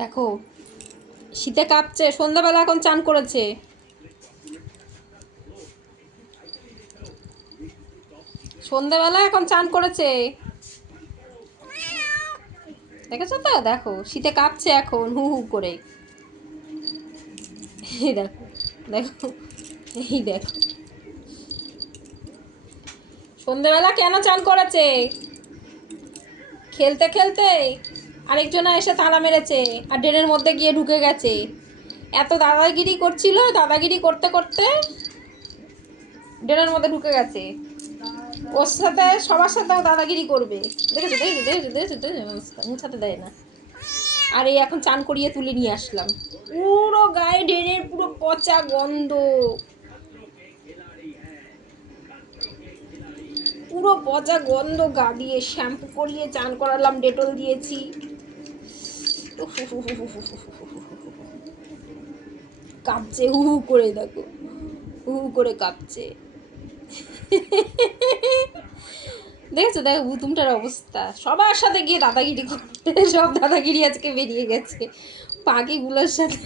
দেখো, শীতে কাঁপছে, সন্ধ্যাবেলা এখন চান করেছে। সন্ধ্যাবেলা এখন চান করেছে। দেখেছ তো? দেখো, শীতে কাঁপছে এখন, হু হু করে। এই দেখো দেখো, এই দেখো। সন্ধ্যেবেলা কেন চান করেছে? খেলতে খেলতে। আরেকজনা এসে তালা মেরেছে আর ড্রেনের মধ্যে গিয়ে ঢুকে গেছে। এত দাদাগিরি করছিল, দাদাগিরি করতে করতে ড্রেনের মধ্যে ঢুকে গেছে। ওর সাথে, সবার সাথেও দাদাগিরি করবে। দেখেছ? দেখেছ? দেখেছ? দেখেছ? দেখেছ? দেয় না। আর এই এখন চান করিয়ে তুলে নিয়ে আসলাম। পুরো গায়ে ড্রেনের পুরো পচা গন্ধ। পুরো পচা গন্ধ, গা দিয়ে শ্যাম্পু করিয়ে, চান করালাম, ডেটল দিয়েছি। কাঁপছে, হু হু করে দেখো। হু হু করে কাঁপছে। দেখেছ? দেখো বুতুমটার অবস্থা। সবার সাথে গিয়ে দাদাগিরি করতে, সব দাদাগিরি আজকে বেরিয়ে গেছে। পাখিগুলোর সাথে।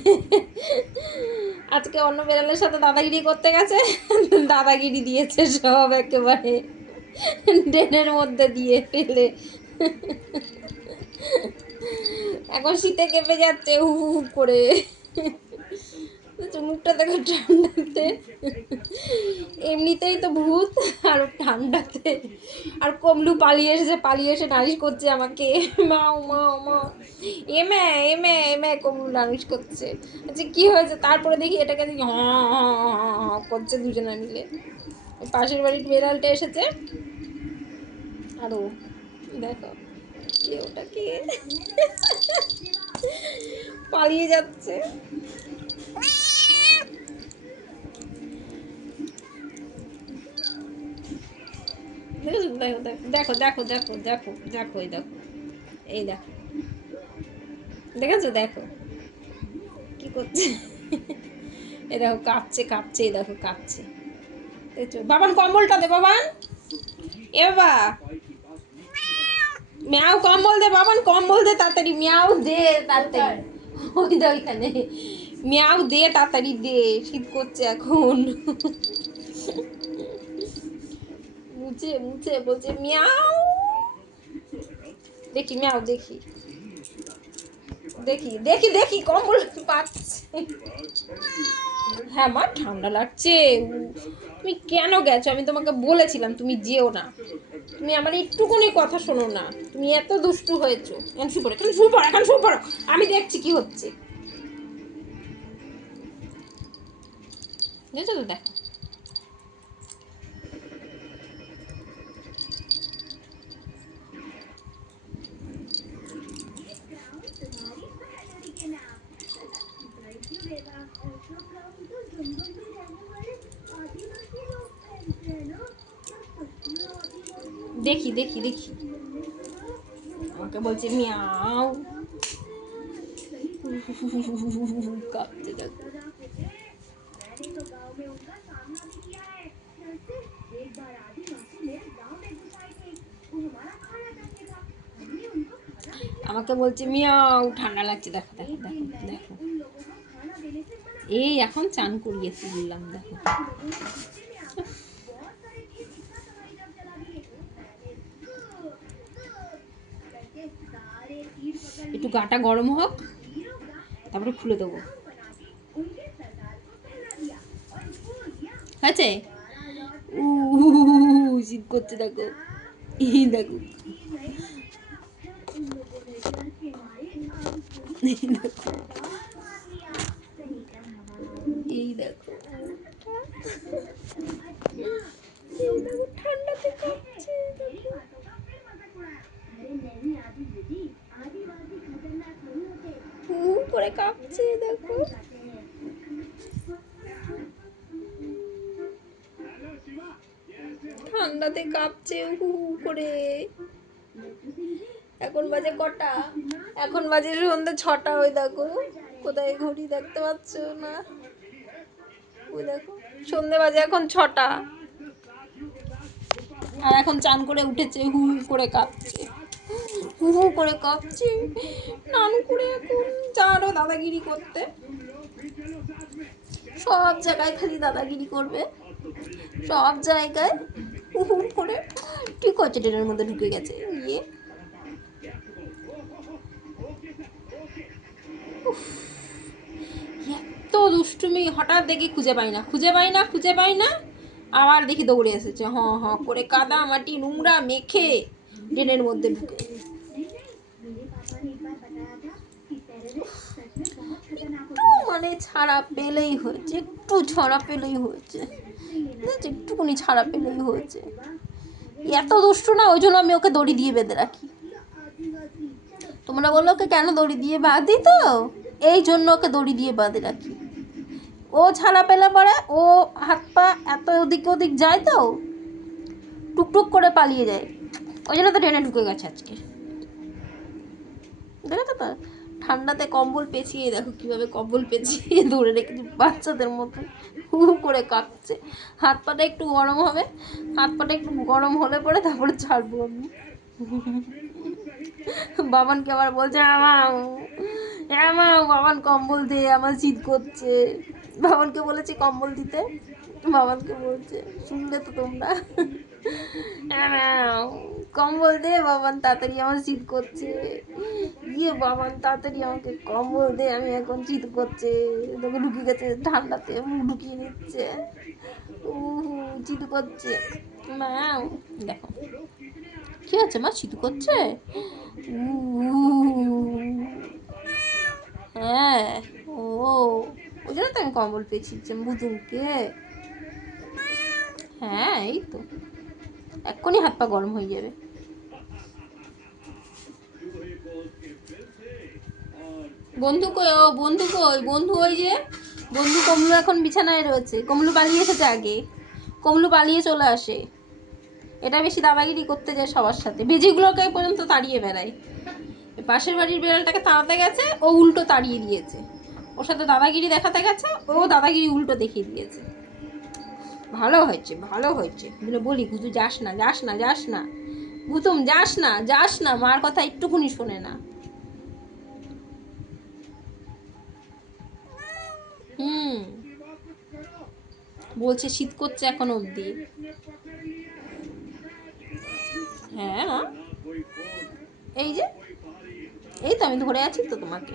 আজকে অন্য বেড়ালের সাথে দাদাগিরি করতে গেছে, দাদাগিরি দিয়েছে সব একেবারে। ড্রেনের মধ্যে দিয়ে ফেলে। এখন শীতে কেঁপে যাচ্ছে, হু হু করে। মুখটা দেখো ঠান্ডাতে। এমনিতেই তো ভূত, আর ঠান্ডাতে। আর কমলু পালিয়ে এসেছে, পালিয়ে এসে নালিশ করছে আমাকে। মাও মা মা এমে এমে এমে কমলু নালিশ করছে। আচ্ছা কি হয়েছে? তারপরে দেখি এটাকে দেখি, হ করছে দুজনে মিলে। পাশের বাড়ির বেড়ালটা এসেছে। আরও দেখো। কে ওটা কে পালিয়ে যাচ্ছে। দেখো দেখো দেখো দেখো দেখো দেখো, এই দেখো এই দেখো। দেখেছ? দেখো। কি করছে? এই দেখো, কাঁপছে কাঁপছে, এই দেখো, কাঁপছে। বাবান, কম্বলটা দে, বাবান। এ বাবা। ম্যাও কম্বল দে বাবান কম্বল দে তাড়াতাড়ি ম্যাও দে তাড়াতাড়ি। ওই দে ওইখানে। ম্যাও দে তাড়াতাড়ি দে শীত করছে এখন। মুছে মুছে বলছে ম্যাও। দেখি ম্যাও দেখি। দেখি দেখি দেখি কম্বল পাচ্ছে। হ্যাঁ মা ঠান্ডা লাগছে। তুমি কেন গেছো? আমি তোমাকে বলেছিলাম তুমি যেও না। তুমি আমার একটুকুনি কথা শোনো না। তুমি এত দুষ্টু হয়েছো। এখন শুয়ে পড়ো, এখন শুয়ে পড়ো, এখন শুয়ে পড়ো। আমি দেখছি কি হচ্ছে। দেখো তো, দেখো। দেখি দেখি দেখি। আমাকে বলছে মিয়াও। কাঁপতে দেখো আমাকে বলছে মিয়াও। ঠান্ডা লাগছে। দেখো দেখো দেখো দেখো। এই, এখন চান করিয়ে বললাম, দেখো। একটু গাটা গরম হোক তারপরে খুলে দেবো। উহ, শীত করছে দেখো। এই দেখো। এই দেখো এই দেখো এই দেখো ঠান্ডাতে কাঁপছে দেখো। হু হু করে দেখো। ঠান্ডাতে কাঁপছে, হু করে। এখন বাজে কটা? এখন বাজে সন্ধ্যে ছটা, ওই দেখো। কোথায় ঘড়ি দেখতে পাচ্ছ না? ওই দেখো সন্ধে বাজে এখন ছটা। আর এখন চান করে উঠেছে হু করে কাঁপছে। হু হু করে কাঁপছে। নানু করে এখন যারও দাদাগিরি করতে। সব জায়গায় খালি দাদাগিরি করবে। সব জায়গায় হু হু করে। ঠিক আছে ট্রেনের মধ্যে ঢুকে গেছে। গিয়ে এত দুষ্টুমি হঠাৎ দেখি খুঁজে পাই না, খুঁজে পাই না, খুঁজে পাই না। আবার দেখি দৌড়ে এসেছে, হ হ করে কাদা মাটি, নোংরা মেখে। ড্রেনের মধ্যে ঢুকে। মানে ছাড়া পেলেই হয়েছে, একটু ছাড়া পেলেই হয়েছে? একটুকুনি ছাড়া পেলেই হয়েছে। এত দুষ্টু না, ওই জন্য আমি ওকে দড়ি দিয়ে বেঁধে রাখি। তোমরা বলল ওকে কেন দড়ি দিয়ে বাঁধি তো? এই জন্য ওকে দড়ি দিয়ে বাঁধে রাখি। ও ছাড়া পেলে পরে ও হাত পা এত ওদিক ওদিক যায় তো, টুকটুক করে পালিয়ে যায়। ওই জন্য তো ট্রেনে ঢুকে গেছে আজকে। দেখো তো ঠান্ডাতে কম্বল পেঁচিয়ে, দেখো কীভাবে কম্বল পেঁচিয়ে দৌড়ে রেখেছি বাচ্চাদের মতো হু করে কাঁপছে। হাত পাটা একটু গরম হবে, হাত পাটা একটু গরম হলে পরে তারপরে ছাড়বো আমি। বাবানকে আবার বলছে আমাও আমাও বাবান কম্বল দে, আমার জিদ করছে। বাবানকে বলেছি কম্বল দিতে, বাবানকে বলছে, শুনলে তো তোমরা। কম্বল দে বাবান তাড়াতাড়ি আমার শীত করছে। ইয়ে বাবান তাড়াতাড়ি আমাকে কম্বল দে আমি এখন শীত করছে। তোকে ঢুকে গেছে, ঠান্ডাতে মুখ ঢুকিয়ে নিচ্ছে। উহু শীত করছে। মাও দেখো। কি আছে মা শীত করছে? হ্যাঁ ও। ওই জন্য তো আমি কম্বল পেয়েছি বুঝুনকে হ্যাঁ এই তো। এক্ষুনি হাত পা গরম হয়ে যাবে। বন্ধু কই, ও বন্ধু কই, বন্ধু ওই যে, বন্ধু কমলু এখন বিছানায় রয়েছে। কমলু পালিয়ে এসেছে আগে। কমলু পালিয়ে চলে আসে। এটা বেশি দাবাগিরি করতে যায় সবার সাথে। বেজিগুলোকে পর্যন্ত তাড়িয়ে বেড়ায়। পাশের বাড়ির বিড়ালটাকে তাড়াতে গেছে, ও উল্টো তাড়িয়ে দিয়েছে। ওর সাথে দাদাগিরি দেখাতে গেছে, ও দাদাগিরি উল্টো দেখিয়ে দিয়েছে। ভালো হয়েছে ভালো হয়েছে। বলে বলি গুতু যাস না যাস না যাস না। গুতুম, যাস না যাস না, মার কথা একটুকুনি শোনে না। হুম। বলছে শীত করছে এখন অবধি। হ্যাঁ মা। এই যে, এই তো আমি ধরে আছি তো তোমাকে।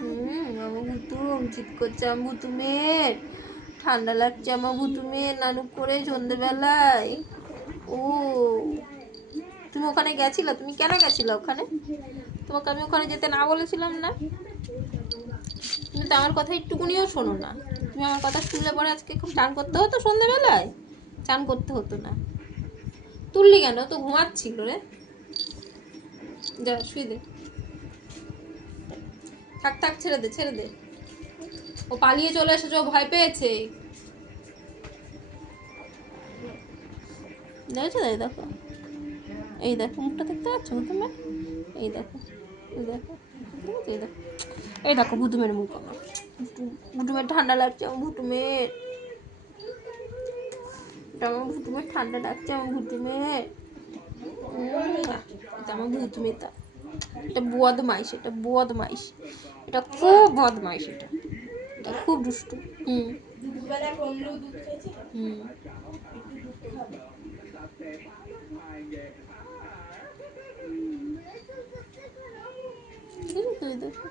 হুম আমার ভুতুম শীত করছে আমার ভুতুমের ঠান্ডা লাগছে আমার ভুতুমের নানু করে সন্ধ্যেবেলায় ও, তুমি ওখানে গেছিলা? তুমি কেন গেছিলা ওখানে? তোমাকে আমি ওখানে যেতে না বলেছিলাম না? তুমি তো আমার কথা একটুকুনিও শোনো না। তুমি আমার কথা শুনলে পরে আজকে খুব চান করতে হতো সন্ধ্যেবেলায় চান করতে হতো না। তুললি কেন? তো ঘুমাচ্ছিল রে। যা, শুয়ে দে। থাক থাক, ছেড়ে দে ছেড়ে দে। ও পালিয়ে চলে এসেছে ও ভয় পেয়েছে? দেখেছ? এই দেখো। এই দেখো মুখটা দেখতে পাচ্ছ ভুতুমের এই দেখো এই দেখো এই দেখো এই দেখো। ভুতুমের মুখ ভুতু- ঠান্ডা লাগছে আমার ভুতুমের। এটা আমার ভুতুমের ঠান্ডা লাগছে আমার ভুতুমের। উম, এটা আমার ভুতুমেতা এটা বদমাইশ এটা বদমাইশ। এটা খুব বদমাইশ এটা। খুব? দুষ্টু। হুম। দুবেলা কমলেও দুধ খেয়েছে? হুম। তুই দেখো।